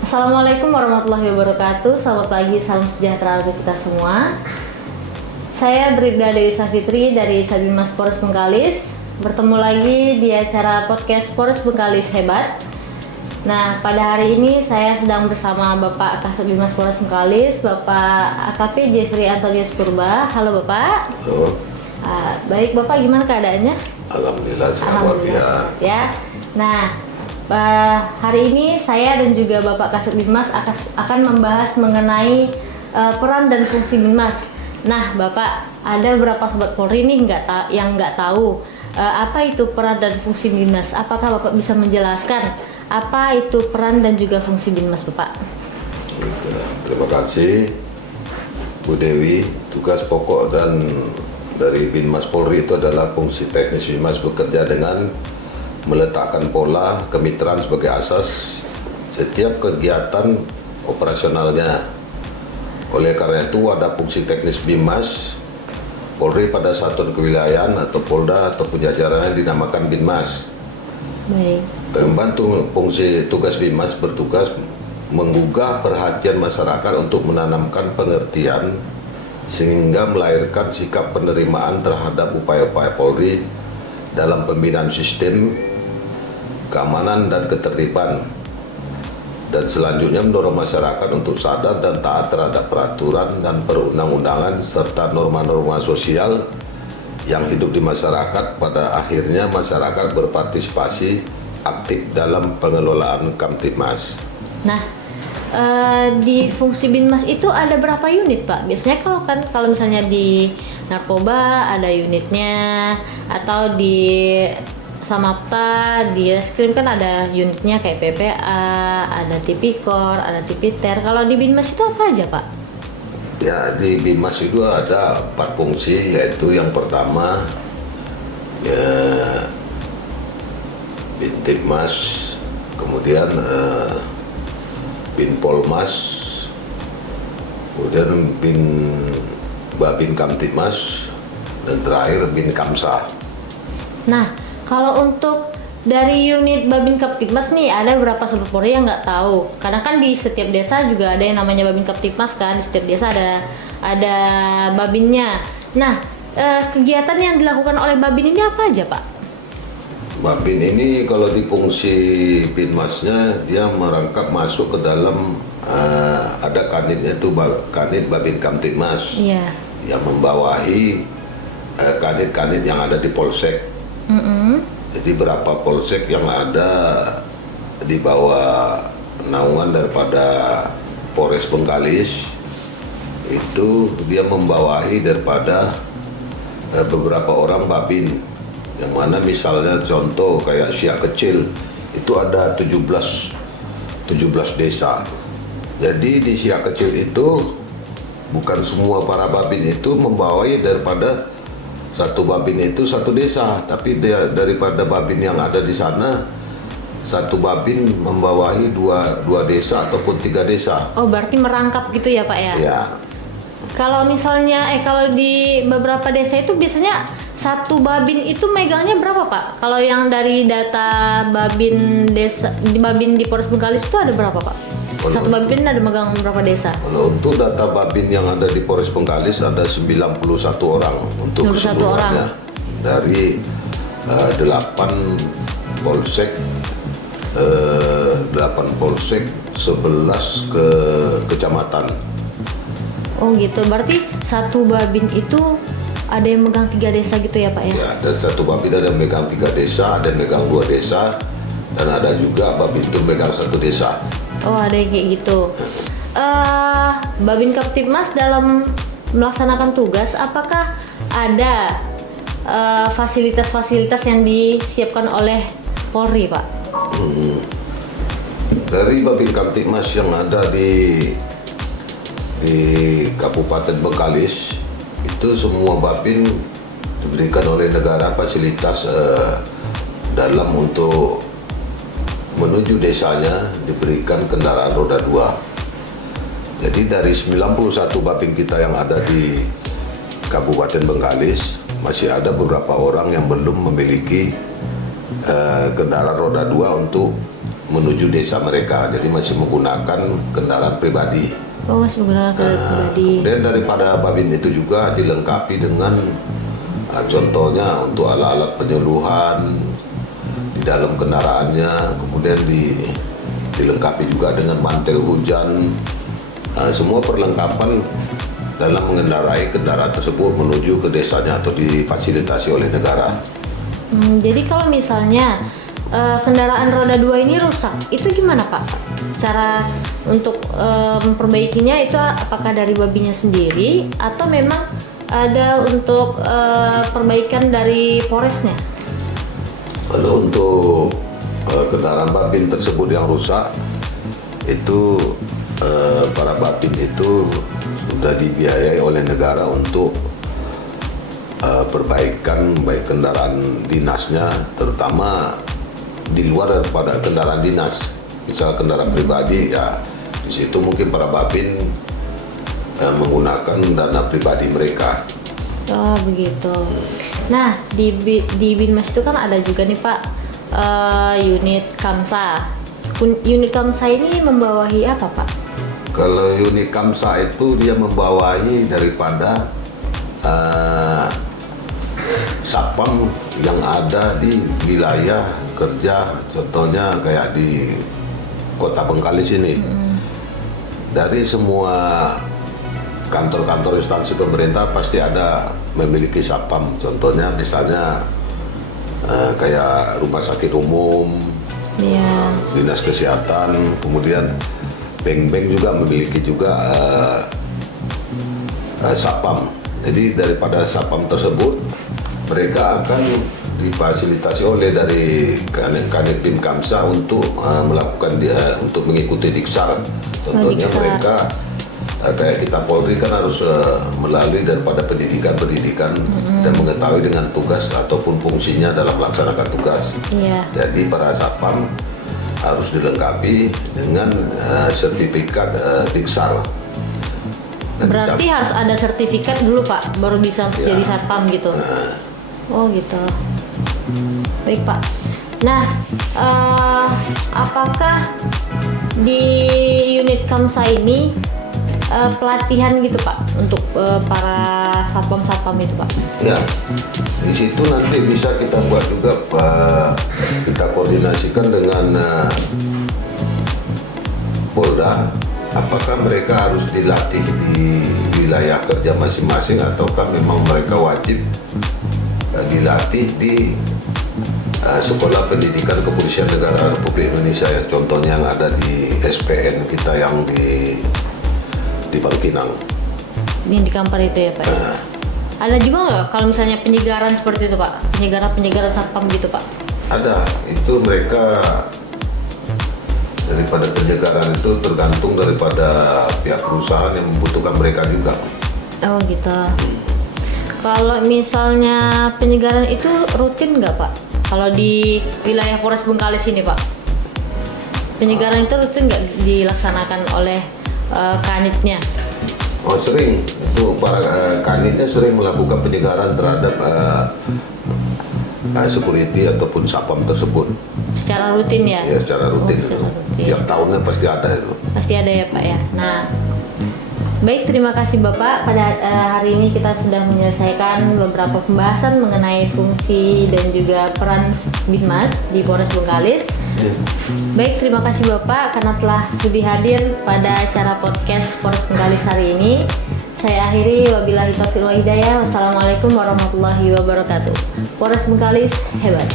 Assalamualaikum warahmatullahi wabarakatuh. Selamat pagi, salam sejahtera untuk kita semua. Saya Bribda Dewi Safitri dari Sabinmas Polres Bengkalis. Bertemu lagi di acara podcast Polres Bengkalis Hebat. Nah, pada hari ini saya sedang bersama Bapak Kasubdimas Polres Bengkalis, Bapak AKP Jeffrey Antonius Purba. Halo Bapak. Halo. Baik Bapak, gimana keadaannya? Alhamdulillah sehat ya. Nah, hari ini saya dan juga Bapak Kasubdimas akan membahas mengenai peran dan fungsi Binmas. Nah, Bapak, ada beberapa sobat Polri nih yang nggak tahu apa itu peran dan fungsi Binmas. Apakah Bapak bisa menjelaskan apa itu peran dan juga fungsi Binmas, Bapak? Terima kasih Bu Dewi. Tugas pokok dan dari Binmas Polri itu adalah fungsi teknis Binmas bekerja dengan meletakkan pola kemitraan sebagai asas setiap kegiatan operasionalnya. Oleh karena itu ada fungsi teknis Binmas Polri pada satuan kewilayahan atau Polda ataupun jajarannya dinamakan Binmas. Baik. Membantu fungsi tugas Binmas bertugas menggugah perhatian masyarakat untuk menanamkan pengertian sehingga melahirkan sikap penerimaan terhadap upaya-upaya Polri dalam pembinaan sistem keamanan dan ketertiban, dan selanjutnya mendorong masyarakat untuk sadar dan taat terhadap peraturan dan perundang-undangan serta norma-norma sosial yang hidup di masyarakat. Pada akhirnya masyarakat berpartisipasi aktif dalam pengelolaan Kamtibmas. Nah, di fungsi Binmas itu ada berapa unit, Pak? Biasanya kalau misalnya di narkoba ada unitnya, atau di Samapta, di Reskrim kan ada unitnya kayak PPA, ada Tipikor, ada Tipiter. Kalau di Binmas itu apa aja, Pak? Ya, di Binmas itu ada 4 fungsi, yaitu yang pertama ya, Bintibmas, kemudian Binpolmas, kemudian Babin Kamtibmas, dan terakhir Bin Kamsa. Nah, kalau untuk dari unit Babin Kamtibmas nih, ada beberapa sobat Polri yang nggak tahu. Karena kan di setiap desa juga ada yang namanya Babin Kamtibmas kan, di setiap desa ada babinnya. Nah, kegiatan yang dilakukan oleh babin ini apa aja, Pak? Babin ini kalau di fungsi Binmasnya dia merangkap masuk ke dalam ada kanitnya itu kanit Babin Kamtibmas. Iya. Yang membawahi kanit-kanit yang ada di Polsek. Jadi berapa Polsek yang ada di bawah naungan daripada Polres Bengkalis itu dia membawahi daripada beberapa orang babin, yang mana misalnya contoh kayak Siak Kecil itu ada 17 desa. Jadi di Siak Kecil itu bukan semua para babin itu membawahi daripada satu babin itu satu desa, tapi daripada babin yang ada di sana satu babin membawahi dua desa ataupun 3 desa. Oh, berarti merangkap gitu ya, Pak ya? Ya. Kalau misalnya kalau di beberapa desa itu biasanya satu babin itu megangnya berapa, Pak? Kalau yang dari data babin desa di babin di Polres Bengkalis itu ada berapa, Pak? Satu babin ada megang berapa desa? Kalau untuk data babin yang ada di Polres Bengkalis ada 91 orang untuk 91 keseluruhannya orang. dari 8 polsek 11 kecamatan. Oh gitu, berarti satu babin itu ada yang megang 3 desa gitu ya, Pak ya? Ya, dan satu babin ada yang megang 3 desa, ada yang megang 2 desa, dan ada juga babin itu megang 1 desa. Oh, ada yang kayak gitu. Babin Kamtibmas dalam melaksanakan tugas, apakah ada fasilitas-fasilitas yang disiapkan oleh Polri, Pak? Dari Babin Kamtibmas yang ada di Kabupaten Bengkalis itu semua babin diberikan oleh negara fasilitas dalam untuk menuju desanya diberikan kendaraan roda 2. Jadi dari 91 babin kita yang ada di Kabupaten Bengkalis masih ada beberapa orang yang belum memiliki kendaraan roda 2 untuk menuju desa mereka. Jadi masih menggunakan kendaraan pribadi. Oh, masih menggunakan kendaraan pribadi. Dan daripada Babin itu juga dilengkapi dengan contohnya untuk alat-alat penyuluhan di dalam kendaraannya, kemudian dilengkapi juga dengan mantel hujan. Semua perlengkapan dalam mengendarai kendaraan tersebut menuju ke desanya atau difasilitasi oleh negara. Jadi kalau misalnya kendaraan roda 2 ini rusak, itu gimana Pak? Cara untuk memperbaikinya itu apakah dari Babinya sendiri atau memang ada untuk perbaikan dari Polresnya? Kalau untuk kendaraan Babin tersebut yang rusak, itu para Babin itu sudah dibiayai oleh negara untuk perbaikan baik kendaraan dinasnya, terutama di luar daripada kendaraan dinas. Misal kendaraan pribadi, ya di situ mungkin para Babin menggunakan dana pribadi mereka. Oh begitu. Nah di Binmas itu kan ada juga nih Pak unit Kamsa. Unit Kamsa ini membawahi apa Pak? Kalau unit Kamsa itu dia membawahi daripada satpam yang ada di wilayah kerja, contohnya kayak di Kota Bengkalis ini. Dari semua kantor-kantor instansi pemerintah pasti ada memiliki satpam. Contohnya misalnya kayak rumah sakit umum, dinas kesehatan, kemudian bank-bank juga memiliki juga satpam. Jadi daripada satpam tersebut mereka akan difasilitasi oleh dari Kanit Bim Kamsa untuk melakukan untuk mengikuti Diksar. Contohnya mereka kayak kita Polri kan harus melalui daripada pendidikan dan mengetahui dengan tugas ataupun fungsinya dalam melaksanakan tugas. Jadi para satpam harus dilengkapi dengan sertifikat Diksar. Berarti harus ada sertifikat dulu Pak, baru bisa jadi satpam gitu. Oh gitu. Baik Pak. Nah, apakah di unit Kamsa ini pelatihan gitu Pak untuk para satpam itu Pak? Ya, di situ nanti bisa kita buat juga kita koordinasikan dengan Polda. Apakah mereka harus dilatih di wilayah kerja masing-masing ataukah memang mereka wajib dilatih di Sekolah Pendidikan Kepolisian Negara Republik Indonesia, yang contohnya yang ada di SPN kita yang di Bangkinang. Ini di Kampar itu ya Pak? Ada juga nggak kalau misalnya penyegaran seperti itu Pak? Penyegaran satpam gitu Pak? Ada, itu mereka daripada penyegaran itu tergantung daripada pihak perusahaan yang membutuhkan mereka juga. Oh gitu. Kalau misalnya penyegaran itu rutin nggak Pak? Kalau di wilayah Polres Bengkalis ini Pak, penyegaran itu rutin nggak dilaksanakan oleh kanitnya? Oh sering, itu para kanitnya sering melakukan penyegaran terhadap security ataupun satpam tersebut. Secara rutin ya? Ya secara rutin. Tiap tahunnya pasti ada itu. Pasti ada ya Pak ya. Nah, baik, terima kasih Bapak. Pada hari ini kita sudah menyelesaikan beberapa pembahasan mengenai fungsi dan juga peran Binmas di Polres Bengkalis. Baik, terima kasih Bapak karena telah sudi hadir pada acara podcast Polres Bengkalis hari ini. Saya akhiri, wabillahi taufiq wal hidayah. Wassalamualaikum warahmatullahi wabarakatuh. Polres Bengkalis hebat.